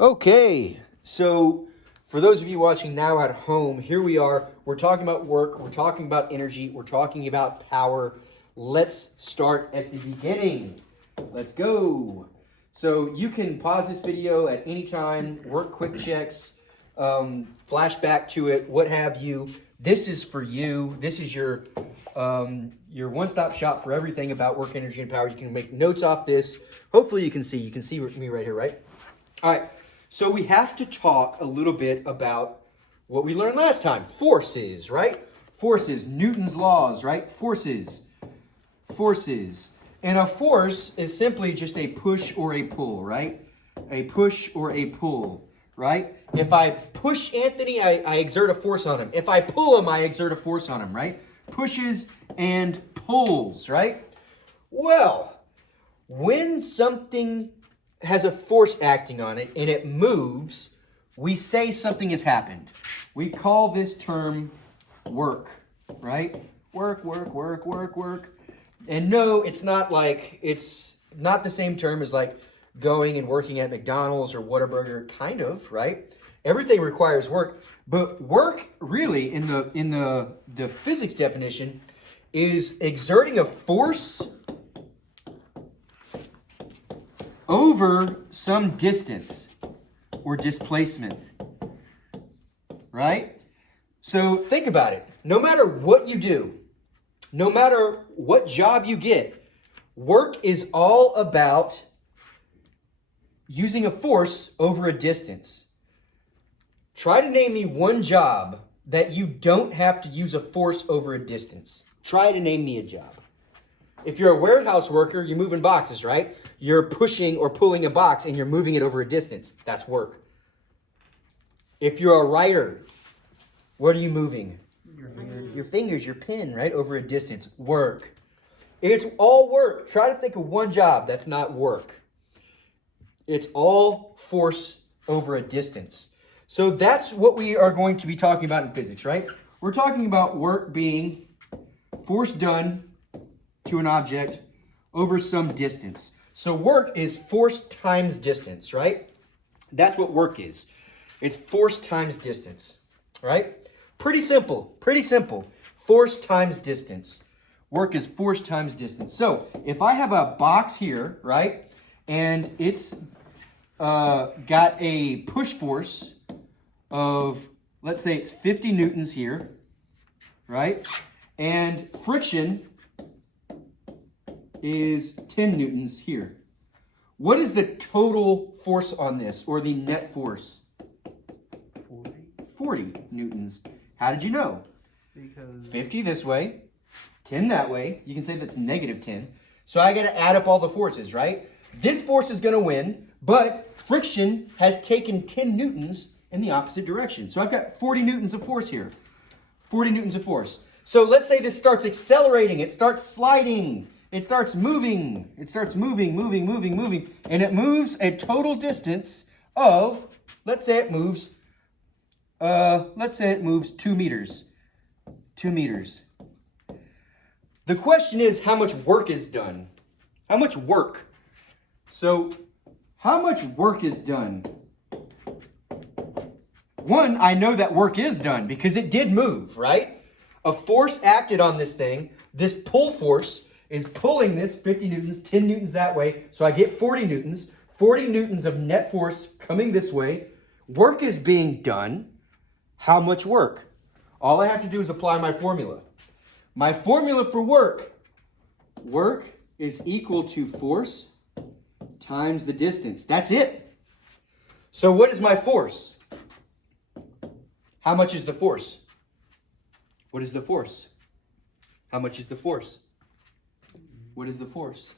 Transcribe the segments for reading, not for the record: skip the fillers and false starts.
Okay, so for those of you watching now at home, here we are. We're talking about work, we're talking about energy, we're talking about power. Let's start at the beginning. Let's go. So you can pause this video at any time, work quick checks, flash back to it, what have you. This is for you. This is your one-stop shop for everything about work, energy, and power. You can make notes off this. Hopefully you can see me right here, right? All right. So we have to talk a little bit about what we learned last time. Forces, right? Forces, Newton's laws, right? Forces. And a force is simply just a push or a pull, right? A push or a pull, right? If I push Anthony, I exert a force on him. If I pull him, I exert a force on him, right? Pushes and pulls, right? Well, when something has a force acting on it and it moves, we say something has happened. We call this term work, right? Work. And no, it's not the same term as like going and working at McDonald's or Whataburger, kind of, right? Everything requires work, but work really in the physics definition is exerting a force over some distance or displacement, right? So think about it. No matter what you do, no matter what job you get, work is all about using a force over a distance. Try to name me one job that you don't have to use a force over a distance. Try to name me a job. If you're a warehouse worker, you're moving boxes, right? You're pushing or pulling a box and you're moving it over a distance. That's work. If you're a writer, what are you moving? Your fingers, your pen, right? Over a distance. Work. It's all work. Try to think of one job that's not work. It's all force over a distance. So that's what we are going to be talking about in physics, right? We're talking about work being force done to an object over some distance. So work is force times distance, right? That's what work is. It's force times distance, right? Pretty simple. Force times distance. Work is force times distance. So if I have a box here, right, and it's got a push force of, let's say it's 50 newtons here, right? And friction is 10 newtons here. What is the total force on this, or the net force? 40 newtons. How did you know? Because 50 this way, 10 that way. You can say that's negative 10. So I got to add up all the forces, right? This force is going to win, but friction has taken 10 newtons in the opposite direction. So I've got 40 newtons of force here. 40 newtons of force. So let's say this starts accelerating. It starts sliding. It starts moving. It starts moving. And it moves a total distance of, let's say it moves 2 meters. 2 meters. The question is, how much work is done? How much work? So, how much work is done? One, I know that work is done because it did move, right? A force acted on this thing. This pull force is pulling this 50 newtons, 10 newtons that way. So I get 40 newtons. 40 newtons of net force coming this way. Work is being done. How much work? All I have to do is apply my formula. My formula for work is equal to force times the distance. That's it. So what is my force? How much is the force? What is the force? How much is the force? What is the force?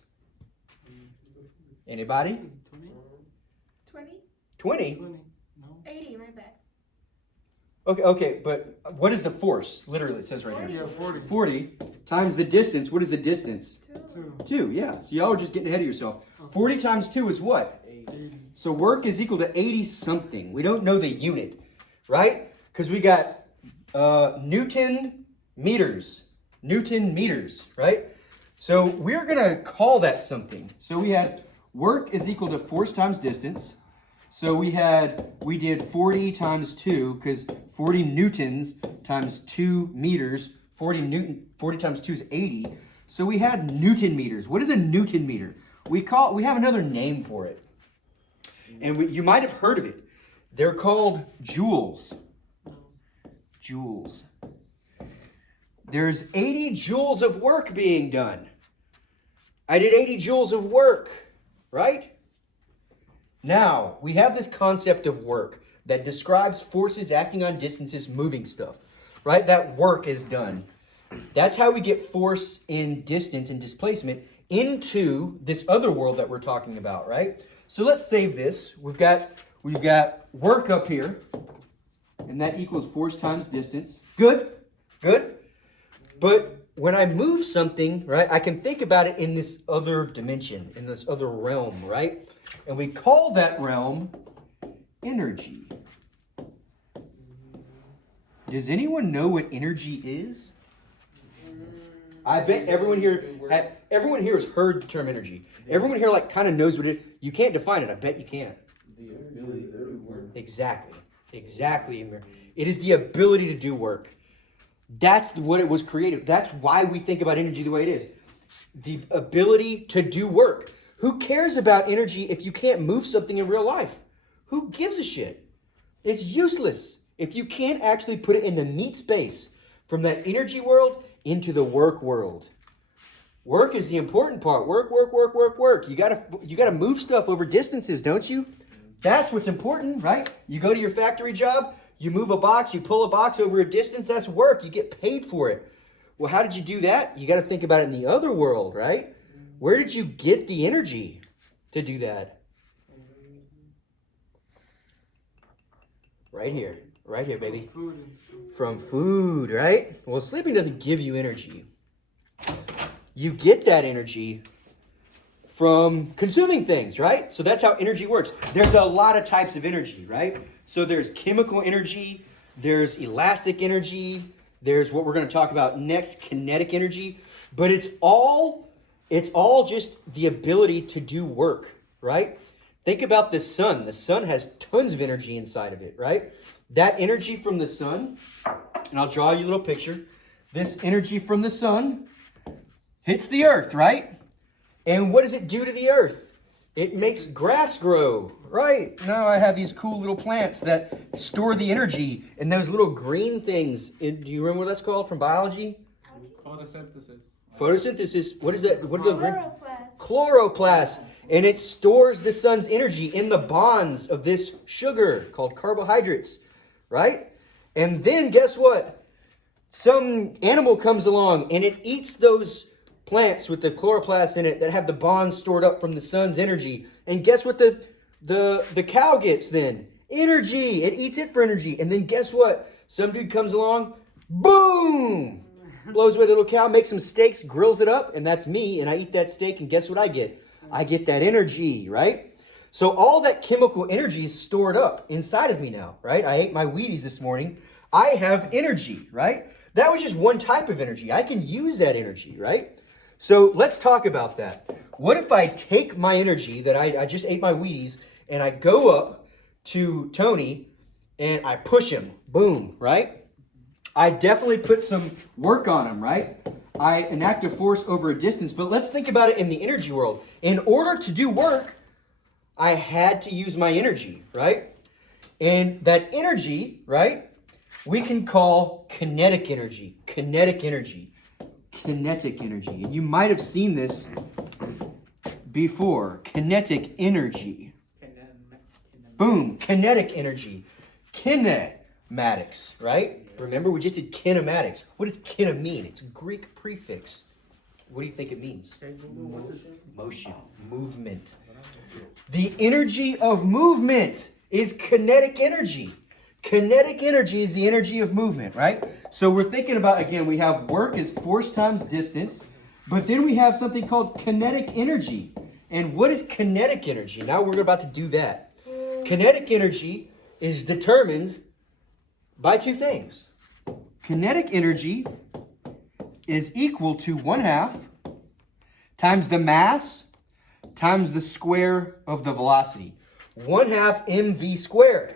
Anybody? 20? 20? no. 80, my bad. Okay, but what is the force? Literally, it says right here. Yeah, 40. 40 times the distance. What is the distance? 2. 2, yeah. So y'all are just getting ahead of yourself. 40 times 2 is what? 80. So work is equal to 80 something. We don't know the unit, right? Because we got Newton meters, right? So we're going to call that something. So we had work is equal to force times distance. So we did 40 times 2, because 40 newtons times 2 meters, 40 times 2 is 80. So we had Newton meters. What is a Newton meter? We have another name for it. And you might have heard of it. They're called joules. Joules. There's 80 joules of work being done. I did 80 joules of work, right? Now, we have this concept of work that describes forces acting on distances, moving stuff, right? That work is done. That's how we get force in distance and displacement into this other world that we're talking about, right? So let's save this. We've got work up here, and that equals force times distance. Good, good. But when I move something, right, I can think about it in this other dimension, in this other realm, right? And we call that realm energy. Does anyone know what energy is? I bet everyone here has heard the term energy. Everyone here kind of knows what it is. You can't define it. I bet you can't. The ability to do work. Exactly, Amir. It is the ability to do work. That's what it was created. That's why we think about energy the way it is. The ability to do work. Who cares about energy if you can't move something in real life? Who gives a shit? It's useless if you can't actually put it in the meat space from that energy world into the work world. Work is the important part. Work. You gotta move stuff over distances, don't you? That's what's important, right? You go to your factory job, you move a box, you pull a box over a distance, that's work. You get paid for it. Well, how did you do that? You got to think about it in the other world, right? Where did you get the energy to do that? Right here, baby. From food, right? Well, sleeping doesn't give you energy. You get that energy from consuming things, right? So that's how energy works. There's a lot of types of energy, right? So there's chemical energy, there's elastic energy, there's what we're going to talk about next, kinetic energy, but it's all just the ability to do work, right? Think about the sun. The sun has tons of energy inside of it, right? That energy from the sun, and I'll draw you a little picture. This energy from the sun hits the earth, right? And what does it do to the earth? It makes grass grow, right? Now I have these cool little plants that store the energy in those little green things. Do you remember what that's called from biology? Photosynthesis. Photosynthesis. What is that? What are the green? Chloroplast. Chloroplast. And it stores the sun's energy in the bonds of this sugar called carbohydrates, right? And then guess what? Some animal comes along and it eats those plants with the chloroplast in it that have the bonds stored up from the sun's energy. And guess what the cow gets then? Energy. It eats it for energy. And then guess what? Some dude comes along, boom! Blows away the little cow, makes some steaks, grills it up, and that's me. And I eat that steak, and guess what I get? I get that energy, right? So all that chemical energy is stored up inside of me now, right? I ate my Wheaties this morning. I have energy, right? That was just one type of energy. I can use that energy, right? So let's talk about that. What if I take my energy that I just ate my Wheaties and I go up to Tony and I push him, boom, right? I definitely put some work on him, right? I enact a force over a distance, but let's think about it in the energy world. In order to do work, I had to use my energy, right? And that energy, right, we can call kinetic energy. Kinetic energy. Kinetic energy. And you might have seen this before. Kinetic energy. Boom. Kinetic energy. Kinematics, right? Remember, we just did kinematics. What does kine mean? It's a Greek prefix. What do you think it means? Motion. Movement. The energy of movement is kinetic energy. Kinetic energy is the energy of movement, right? So we're thinking about, again, we have work is force times distance, but then we have something called kinetic energy. And what is kinetic energy? Now we're about to do that. Kinetic energy is determined by two things. Kinetic energy is equal to 1/2 times the mass times the square of the velocity. 1 half mv squared.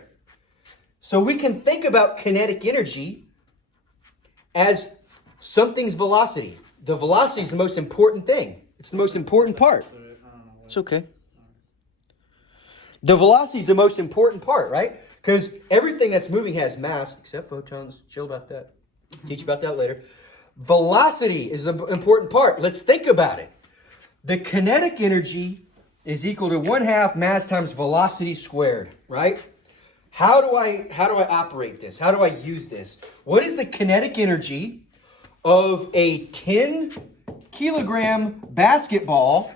So we can think about kinetic energy as something's velocity. The velocity is the most important thing. It's the most important part. It's okay. The velocity is the most important part, right? Because everything that's moving has mass, except photons. Chill about that. Teach about that later. Velocity is the important part. Let's think about it. The kinetic energy is equal to 1 half mass times velocity squared, right? How do I operate this? How do I use this? What is the kinetic energy of a 10 kilogram basketball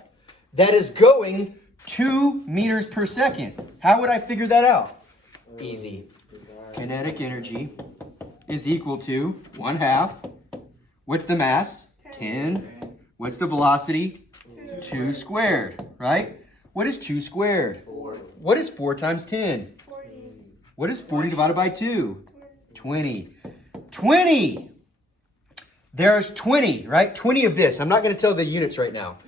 that is going 2 meters per second? How would I figure that out? Easy. Kinetic energy is equal to 1 half. What's the mass? 10. What's the velocity? 2 squared, right? What is 2 squared? 4. What is 4 times 10? 40. What is 40 divided by 2? 20. 20! There's 20, right? 20 of this. I'm not going to tell the units right now.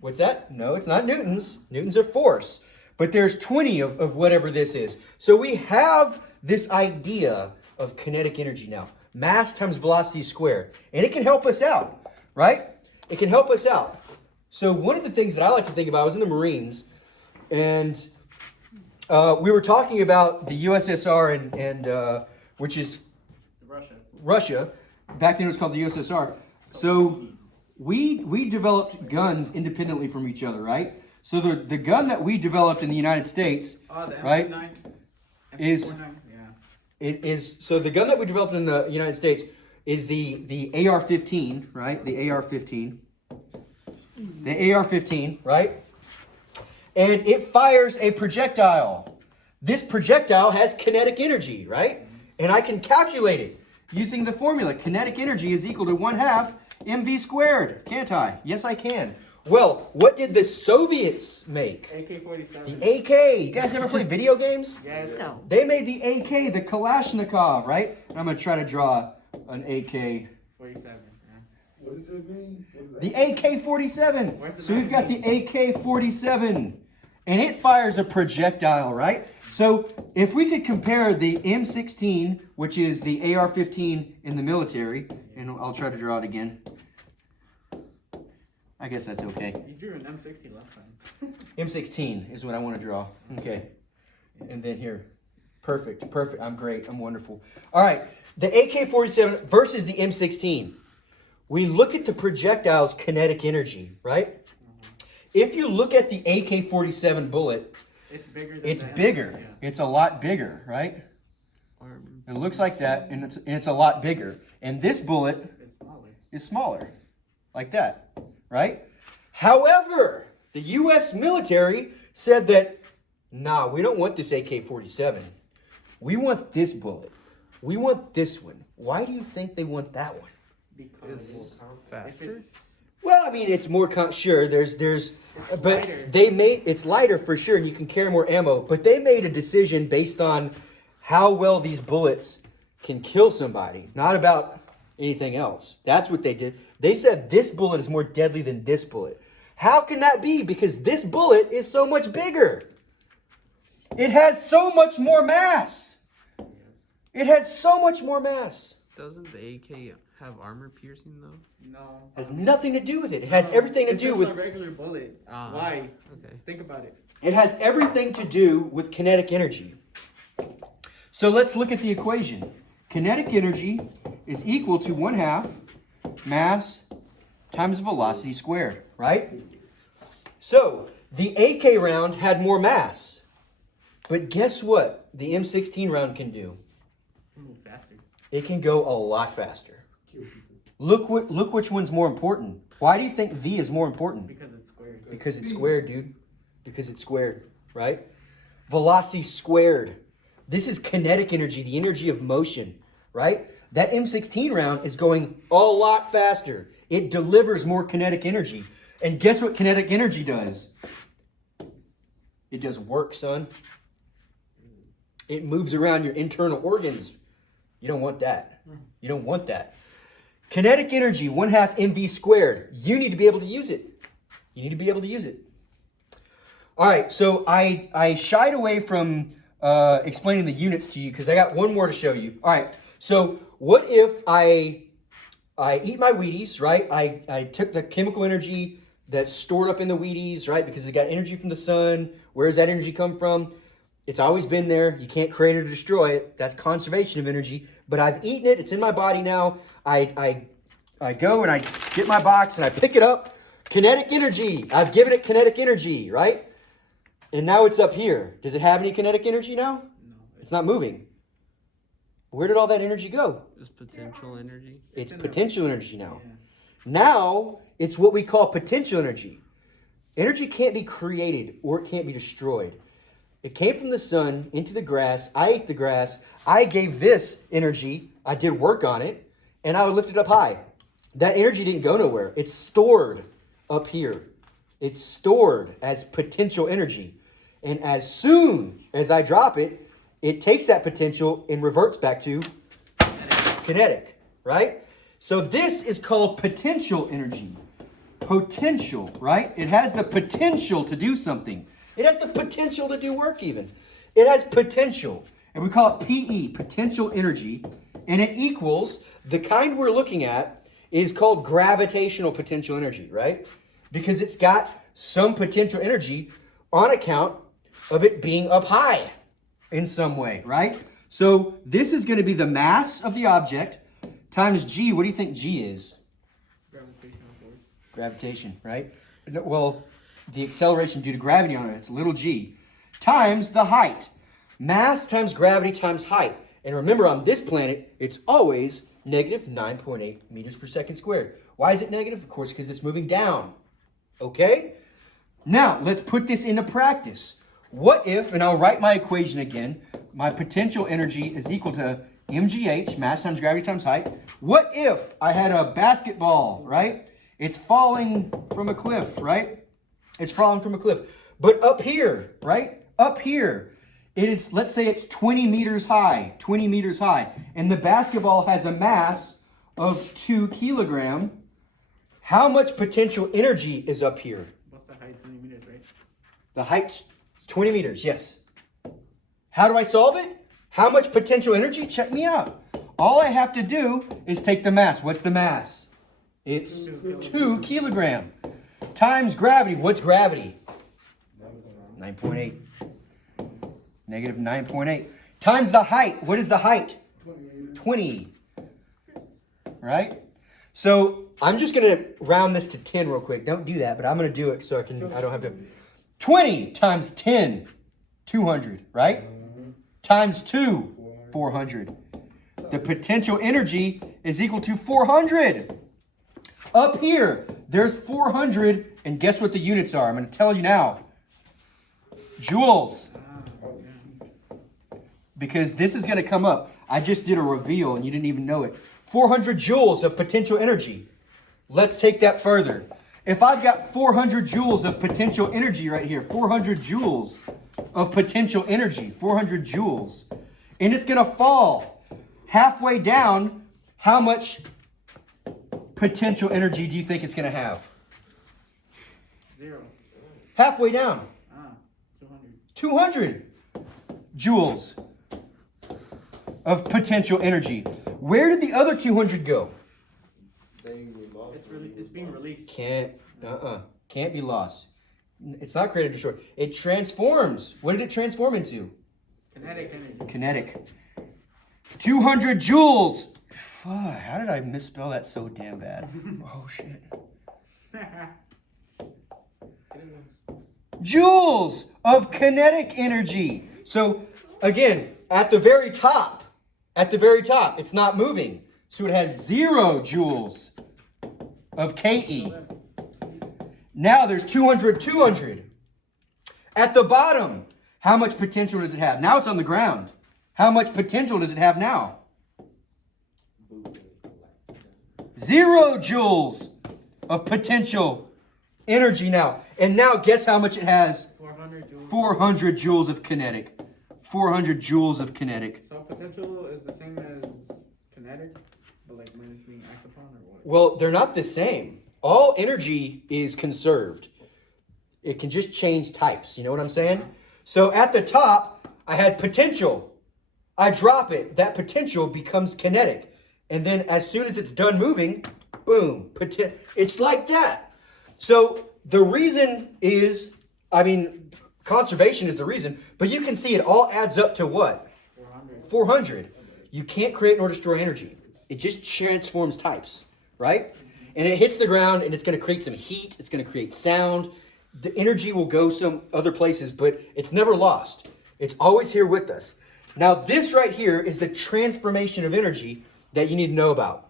What's that? No, it's not newtons. Newtons are force. But there's 20 of whatever this is. So we have this idea of kinetic energy now. Mass times velocity squared. And it can help us out, right? It can help us out. So one of the things that I like to think about, I was in the Marines, and we were talking about the USSR and which is Russia. Back then it was called the USSR. So we developed guns independently from each other, right? So the gun that we developed in the United States, right, is so the gun that we developed in the United States is the AR-15, right? The AR-15. The AR-15, right? And it fires a projectile. This projectile has kinetic energy, right? And I can calculate it using the formula. Kinetic energy is equal to 1 half mv squared. Can't I? Yes, I can. Well, what did the Soviets make? AK-47. The AK. You guys ever play video games? Yes. No. They made the AK, the Kalashnikov, right? And I'm going to try to draw an AK. 47. What does that mean? The AK-47. Where's the So we've got the magazine? AK-47. And it fires a projectile, right? So if we could compare the M16, which is the AR-15 in the military, and I'll try to draw it again. I guess that's okay. You drew an M60 last time. M16 is what I want to draw. Okay. And then here. Perfect. I'm great. I'm wonderful. All right. The AK-47 versus the M16. We look at the projectile's kinetic energy, right? If you look at the AK-47 bullet, It's bigger. it's the bigger. M60, yeah. It's a lot bigger, right? It looks like that, and it's a lot bigger. And this bullet It's smaller. is smaller, like that, right? However, the U.S. military said that, nah, we don't want this AK-47. We want this bullet. We want this one. Why do you think they want that one? Because if it's Well, I mean, it's more sure. There's, but lighter. they made it's lighter for sure, and you can carry more ammo. But they made a decision based on how well these bullets can kill somebody, not about anything else. That's what they did. They said this bullet is more deadly than this bullet. How can that be? Because this bullet is so much bigger. It has so much more mass. It has so much more mass. Doesn't the AK have armor piercing though? no. It has nothing to do with it. It has everything to It's do just with a regular bullet. Ah. Why? Okay. Think about it. It has everything to do with kinetic energy. So let's look at the equation. Kinetic energy is equal to 1 half mass times velocity squared, right? So the AK round had more mass. But guess what the M16 round can do? Move faster. It can go a lot faster. Look which one's more important. Why do you think V is more important? Because it's square. Because it's squared, dude. Because it's squared, right? Velocity squared. This is kinetic energy, the energy of motion, right? That M16 round is going a lot faster. It delivers more kinetic energy. And guess what kinetic energy does? It does work, son. It moves around your internal organs. You don't want that. You don't want that. Kinetic energy, 1 half mv squared. You need to be able to use it. You need to be able to use it. All right, so I shied away from explaining the units to you because I got one more to show you. All right, so what if I eat my Wheaties, right? I took the chemical energy that's stored up in the Wheaties, right? Because it got energy from the sun. Where does that energy come from? It's always been there. You can't create or destroy it. That's conservation of energy. But I've eaten it. It's in my body now. I go and I get my box and I pick it up. Kinetic energy. I've given it kinetic energy, right? And now it's up here. Does it have any kinetic energy now? No. It's not moving. Where did all that energy go? It's potential energy. It's in potential energy now. Yeah. Now it's what we call potential energy. Energy can't be created or it can't be destroyed. It came from the sun into the grass. I ate the grass. I gave this energy. I did work on it and I would lift it up high. That energy didn't go nowhere. It's stored up here. It's stored as potential energy. And as soon as I drop it, it takes that potential and reverts back to kinetic, right? So this is called potential energy. Potential, right? It has the potential to do something. It has the potential to do work even. It has potential. And we call it PE, potential energy. And it equals, the kind we're looking at is called gravitational potential energy, right? Because it's got some potential energy on account of it being up high in some way, right? So this is going to be the mass of the object times g. What do you think g is? Gravitational force. Gravitation, right? Well, the acceleration due to gravity on it, it's little g, times the height. Mass times gravity times height. And remember, on this planet, it's always negative 9.8 meters per second squared. Why is it negative? Of course, because it's moving down. Okay? Now, let's put this into practice. What if, and I'll write my equation again, my potential energy is equal to mgh, mass times gravity times height. What if I had a basketball, right? It's falling from a cliff, right? It's falling from a cliff. But up here, right? Up here, it is, let's say it's 20 meters high, and the basketball has a mass of 2 kilograms. How much potential energy is up here? What's the height? 20 meters, right? The height's 20 meters, yes. How do I solve it? How much potential energy? Check me out. All I have to do is take the mass. What's the mass? It's 2 kilograms. Times gravity. What's gravity? 9.8. Negative 9.8. Times the height. What is the height? 20. Right? So I'm just going to round this to 10 real quick. Don't do that, but I'm going to do it so I don't have to. 20 times 10, 200, right? Times 2, 400. The potential energy is equal to 400. Up here, there's 400, and guess what the units are? I'm going to tell you now. Joules. Because this is going to come up. I just did a reveal, and you didn't even know it. 400 joules of potential energy. Let's take that further. If I've got 400 joules of potential energy right here, 400 joules of potential energy, 400 joules, and it's going to fall halfway down, how much potential energy do you think it's going to have? 0. Halfway down. 200. 200 joules of potential energy. Where did the other 200 go? It's being released. Can't be lost. It's not created or destroyed. It transforms. What did it transform into? Kinetic energy. Kinetic. 200 joules. Fuck, how did I misspell that so damn bad? Oh, shit. Joules of kinetic energy. So, again, at the very top, it's not moving. So it has 0 joules of Ke. Now there's 200. At the bottom, how much potential does it have? Now it's on the ground. How much potential does it have now? 0 joules of potential energy now. And now guess how much it has? 400 joules. 400 joules of kinetic. 400 joules of kinetic. So potential is the same as kinetic, but like minus being acted upon or what? Well, they're not the same. All energy is conserved. It can just change types. You know what I'm saying? So at the top, I had potential. I drop it. That potential becomes kinetic. And then as soon as it's done moving, boom. It's like that. So the reason is, conservation is the reason. But you can see it all adds up to what? 400. You can't create nor destroy energy. It just transforms types, right? And it hits the ground and it's going to create some heat. It's going to create sound. The energy will go some other places, but it's never lost. It's always here with us. Now, this right here is the transformation of energy that you need to know about.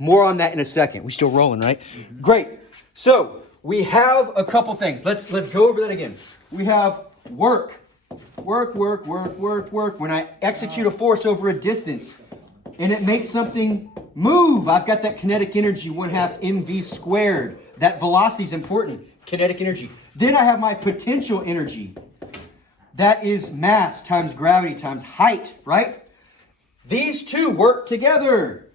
More on that in a second. We're still rolling, right? Mm-hmm. Great. So we have a couple things. Let's go over that again. We have work. Work. When I execute a force over a distance and it makes something move, I've got that kinetic energy, 1/2 mv squared. That velocity is important. Kinetic energy. Then I have my potential energy. That is mass times gravity times height, right? These two work together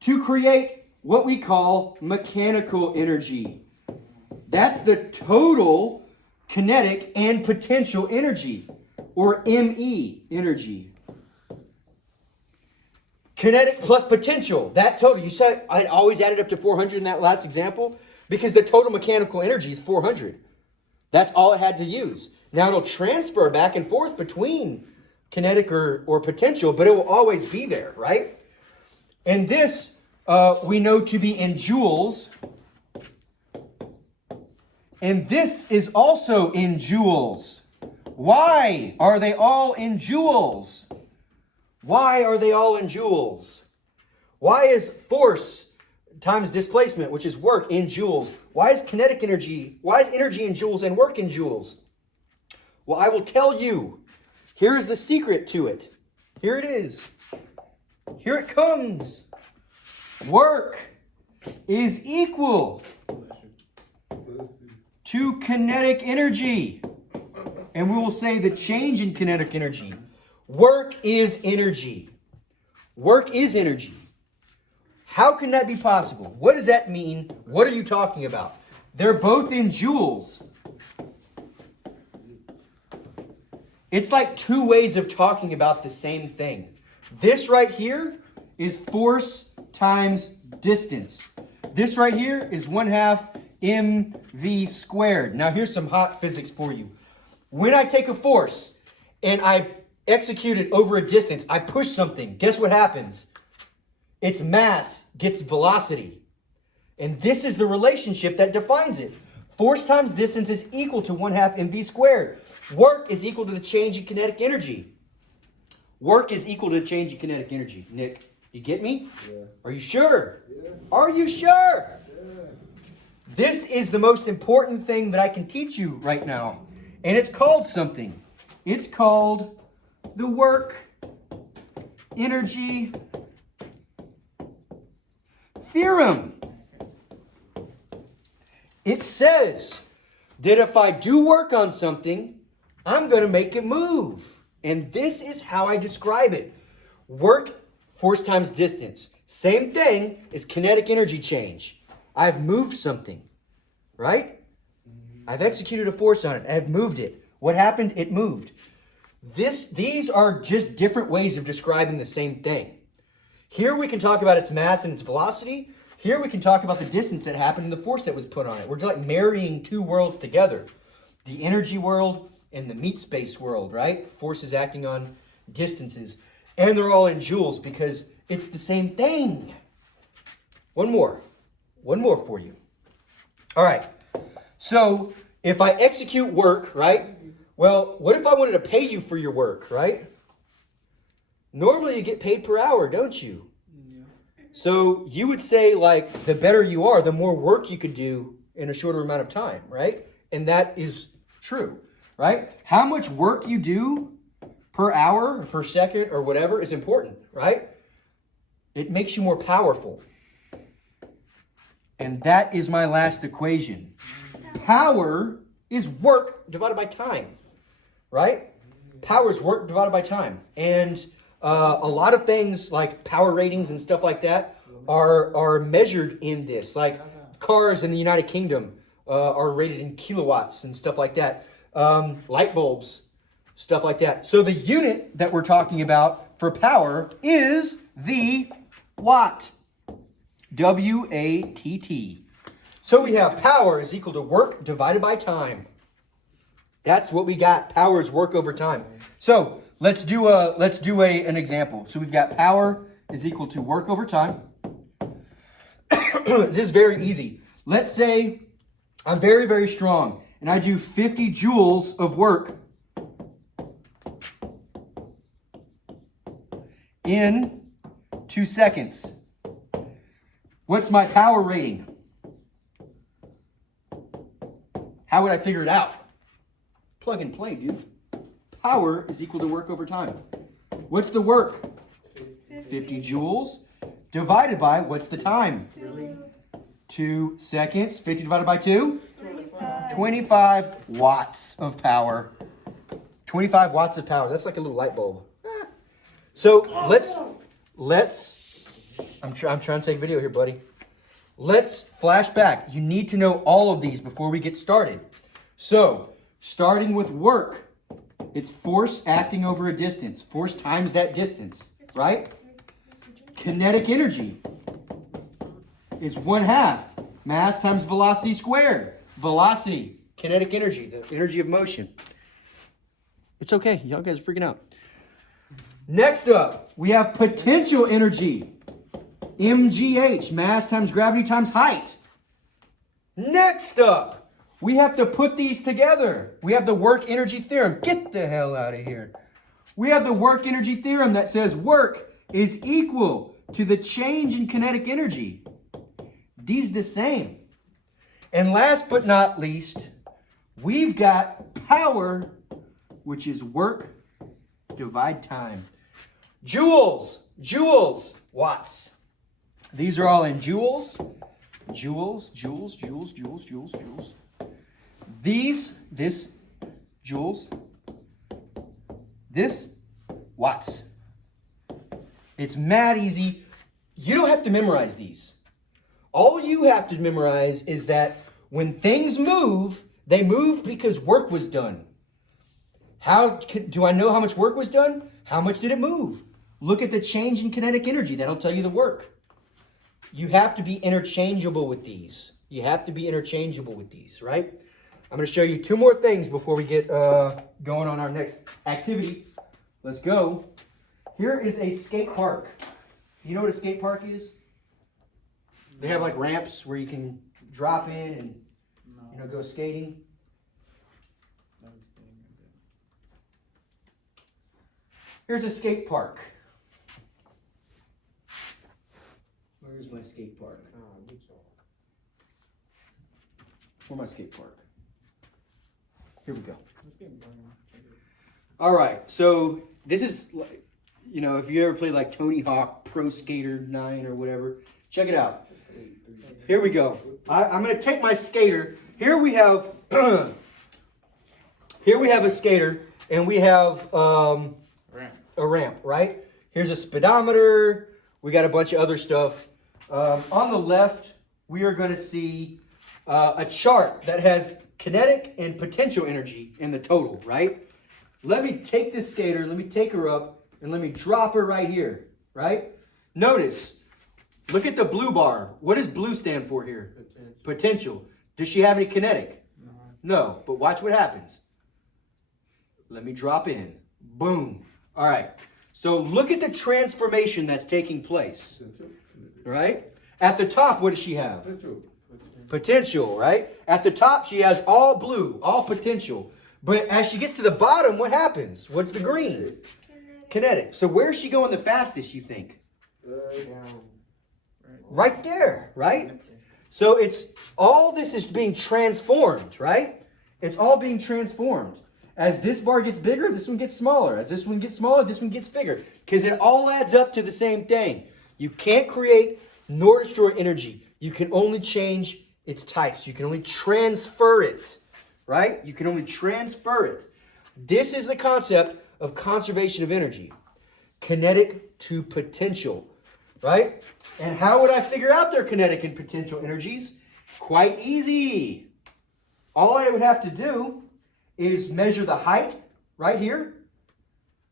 to create what we call mechanical energy. That's the total kinetic and potential energy, or ME energy. Kinetic plus potential, that total. You said I always added up to 400 in that last example because the total mechanical energy is 400. That's all it had to use. Now it'll transfer back and forth between kinetic or potential, but it will always be there, right? And this we know to be in joules. And this is also in joules. Why are they all in joules? Why are they all in joules? Why is force times displacement, which is work, in joules? Why is kinetic energy, why is energy in joules and work in joules? Well, I will tell you. Here is the secret to it. Here it is. Here it comes. Work is equal to kinetic energy. And we will say the change in kinetic energy. Work is energy. Work is energy. How can that be possible? What does that mean? What are you talking about? They're both in joules. It's like two ways of talking about the same thing. This right here is force times distance. This right here is 1/2 mv squared. Now here's some hot physics for you. When I take a force and I execute it over a distance, I push something. Guess what happens? Its mass gets velocity. And this is the relationship that defines it. Force times distance is equal to 1/2 mv squared. Work is equal to the change in kinetic energy. Work is equal to the change in kinetic energy. Nick, you get me? Yeah. Are you sure? Yeah. Are you sure? Yeah. This is the most important thing that I can teach you right now. And it's called something. It's called the work energy theorem. It says that if I do work on something, I'm going to make it move. And this is how I describe it. Work, force times distance. Same thing as kinetic energy change. I've moved something, right? I've executed a force on it. I've moved it. What happened? It moved. These are just different ways of describing the same thing. Here we can talk about its mass and its velocity. Here we can talk about the distance that happened and the force that was put on it. We're like marrying two worlds together. The energy world and the meat space world, right? Forces acting on distances. And they're all in joules because it's the same thing. One more for you. All right. So if I execute work, right? Well, what if I wanted to pay you for your work, right? Normally you get paid per hour, don't you? Yeah. So you would say, like, the better you are, the more work you could do in a shorter amount of time, right? And that is true, right? How much work you do per hour, or per second, or whatever is important, right? It makes you more powerful. And that is my last equation. Power is work divided by time, right? Power is work divided by time. And a lot of things like power ratings and stuff like that are measured in this. Like cars in the United Kingdom are rated in kilowatts and stuff like that. Light bulbs, stuff like that. So the unit that we're talking about for power is the watt. W-A-T-T. So we have power is equal to work divided by time. That's what we got. Power is work over time. So let's do an example. So we've got power is equal to work over time. This is very easy. Let's say I'm very, very strong and I do 50 joules of work in 2 seconds. What's my power rating? How would I figure it out? Plug and play, dude. Power is equal to work over time. What's the work? 50 joules divided by, what's the time? 2 seconds. 50 divided by 2? 25 watts of power. 25 watts of power. That's like a little light bulb. So let's I'm trying to take video here, buddy. Let's flash back. You need to know all of these before we get started. So, starting with work, it's force acting over a distance. Force times that distance, right? Kinetic energy is 1/2 mass times velocity squared. Velocity, kinetic energy, the energy of motion. It's okay. Y'all guys are freaking out. Next up, we have potential energy. MGH, mass times gravity times height. Next up, we have to put these together. We have the work energy theorem. Get the hell out of here. We have the work energy theorem that says work is equal to the change in kinetic energy. These the same. And last but not least, we've got power, which is work divide time. Joules, watts. These are all in joules. Joules. This, joules. This, watts. It's mad easy. You don't have to memorize these. All you have to memorize is that when things move, they move because work was done. How do I know how much work was done? How much did it move? Look at the change in kinetic energy. That'll tell you the work. You have to be interchangeable with these. Right? I'm going to show you 2 more things before we get going on our next activity. Let's go. Here is a skate park. You know what a skate park is? They have like ramps where you can drop in and go skating. Here's a skate park. Where's my skate park? Where's my skate park? Here we go. All right, so this is, if you ever played like Tony Hawk Pro Skater 9 or whatever, check it out. Here we go. I'm going to take my skater. Here we have a skater, and we have a ramp, right? Here's a speedometer. We got a bunch of other stuff. On the left, we are going to see a chart that has kinetic and potential energy in the total, right? Let me take this skater, let me take her up, and let me drop her right here, right? Notice, look at the blue bar. What does blue stand for here? Potential. Does she have any kinetic? No, but watch what happens. Let me drop in. Boom. All right. So look at the transformation that's taking place. Right? At the top, what does she have? Potential, right? At the top, she has all blue, all potential. But as she gets to the bottom, what happens? What's the green? Kinetic. So where's she going the fastest, you think? Right there, right? So it's all this is being transformed, right? It's all being transformed. As this bar gets bigger, this one gets smaller. As this one gets smaller, this one gets bigger. Because it all adds up to the same thing. You can't create nor destroy energy. You can only change its types. You can only transfer it, right? You can only transfer it. This is the concept of conservation of energy. Kinetic to potential, right? And how would I figure out their kinetic and potential energies? Quite easy. all I would have to do is measure the height right here,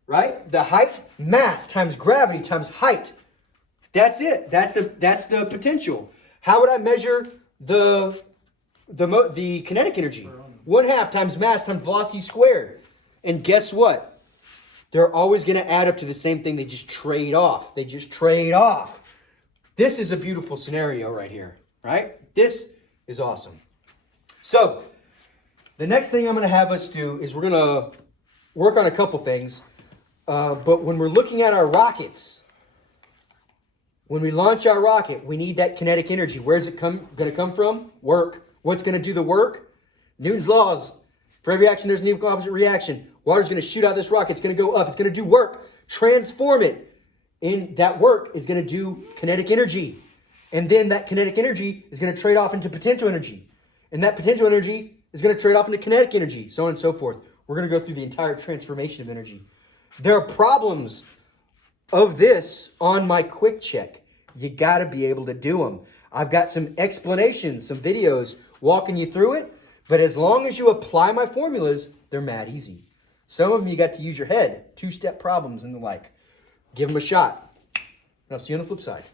right? The height, mass times gravity times height. That's it. That's the potential. How would I measure the kinetic energy? 1/2 times mass times velocity squared. And guess what? They're always going to add up to the same thing. They just trade off. They just trade off. This is a beautiful scenario right here, right? This is awesome. So, the next thing I'm going to have us do is we're going to work on a couple things. But when we're looking at our rockets, when we launch our rocket, we need that kinetic energy. Where's it going to come from? Work. What's going to do the work? Newton's laws. For every action, there's an equal opposite reaction. Water's going to shoot out this rocket. It's going to go up. It's going to do work. Transform it. And that work is going to do kinetic energy. And then that kinetic energy is going to trade off into potential energy. And that potential energy is going to trade off into kinetic energy, so on and so forth. We're going to go through the entire transformation of energy. There are problems of this on my quick check. You got to be able to do them. I've got some explanations, some videos walking you through it. But as long as you apply my formulas, they're mad easy. Some of them you got to use your head, 2-step problems and the like. Give them a shot. And I'll see you on the flip side.